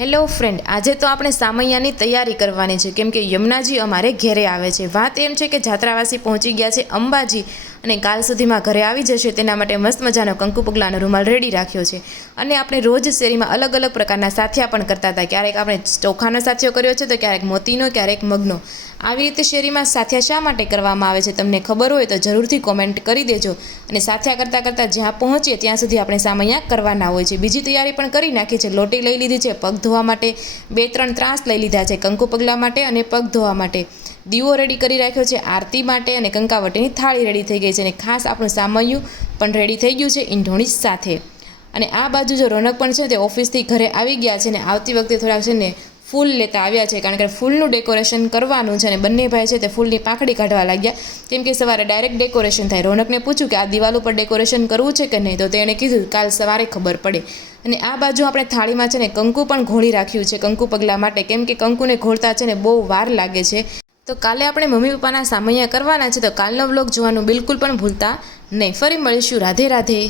Hello friend, આજે તો આપણે સામૈયાની તૈયારી કરવાની છે કેમ કે યમુનાજી અમારે ઘેરે આવે છે। વાત એમ છે કે જાત્રાવાસી પહોંચી ગયા છે અંબાજી અને કાલ સુધીમાં ઘરે આવી જશે। તેના માટે મસ્ત મજાનો કંકુ પગલાનો રૂમાલ રેડી રાખ્યો છે અને આપણે રોજ શેરીમાં અલગ અલગ પ્રકારના સાથિયા પણ કરતા હતા। ક્યારેક આપણે ચોખાનો સાથિયો કર્યો છે તો ક્યારેક મોતીનો, ક્યારેક મગનો। આવી રીતે શેરીમાં સાથિયા શા માટે કરવામાં આવે છે તમને ખબર હોય તો જરૂરથી કોમેન્ટ કરી દેજો। અને સાથિયા કરતાં કરતાં જ્યાં પહોંચીએ ત્યાં સુધી આપણે સામૈયા કરવાના હોય છે। બીજી તૈયારી પણ કરી નાખી છે। લોટી લઈ લીધી છે પગ ધોવા માટે, 2-3 ત્રાસ લઈ લીધા છે કંકુ પગલા માટે અને પગ ધોવા માટે। દીવો રેડી કરી રાખ્યો છે આરતી માટે અને કંકાવટીની થાળી રેડી થઈ ગઈ છે અને ખાસ આપણું સામૈયું પણ રેડી થઈ ગયું છે ઈંઢોણી સાથે। અને આ બાજુ જો રોનક પણ છે તે ઓફિસથી ઘરે આવી ગયા છે ને આવતી વખતે થોડાક છે ને ફૂલ લેતા આવ્યા છે કારણ કે ફૂલનું ડેકોરેશન કરવાનું છે અને બંને ભાઈ છે તે ફૂલની પાંખડી કાઢવા લાગ્યા કેમ કે સવારે ડાયરેક્ટ ડેકોરેશન થાય। રોનકને પૂછ્યું કે આ દિવાલ ઉપર ડેકોરેશન કરવું છે કે નહીં તો તેણે કીધું કાલ સવારે ખબર પડે। અને આ બાજુ આપણે થાળીમાં છે ને કંકુ પણ ઘોળી રાખ્યું છે કંકુ પગલા માટે કેમ કે કંકુને ઘોળતા છે ને બહુ વાર લાગે છે। તો કાલે આપણે મમ્મી પપ્પાના સામૈયા કરવાના છે તો કાલનો વ્લોગ જોવાનું બિલકુલ પણ ભૂલતા નહીં। ફરી મળીશું। રાધે રાધે।